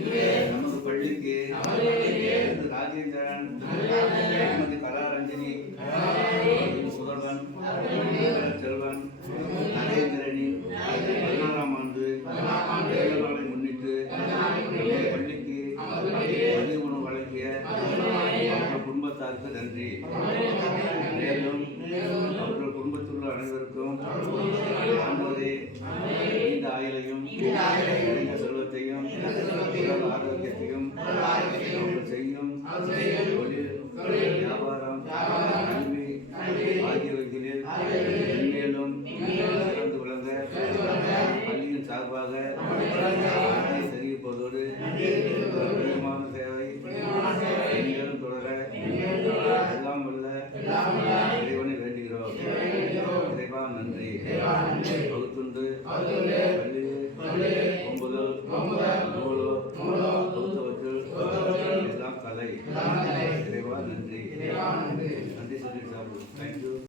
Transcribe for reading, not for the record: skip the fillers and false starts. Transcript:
நமது பள்ளிக்கு ராஜேந்திரன், திருமதி கலாரஞ்சினி, சுதர்வன், செல்வன், நரேந்திரனின் 16ஆம் ஆண்டு பிறந்த நாளை முன்னிட்டு நமது பள்ளிக்கு மதிய உணவு வழங்கிய குடும்பத்தாருக்கு நன்றி. மேலும் அவர்கள் குடும்பத்தில் உள்ள அனைவருக்கும் ஆண்டவரே நீண்ட ஆயுளையும் செல்வத்தையும் ஆரோக்கியத்தையும் செய்யும் தொழில், வியாபாரம், கல்வி ஆகியவற்றில் மென்மேலும் சிறந்து விளங்க பள்ளியின் சார்பாக தெரிவிப்பதோடு முக்கியமான சேவை மென்மேலும் தொடர எல்லாம் வல்ல இறைவனை வேண்டுகிறோம். இறைவா நன்றி. பகுத்துண்டு பள்ளி ஒன்புதல் நூலோ பகுத்தவற்றில் எல்லாம் கலை. இறைவா நன்றி.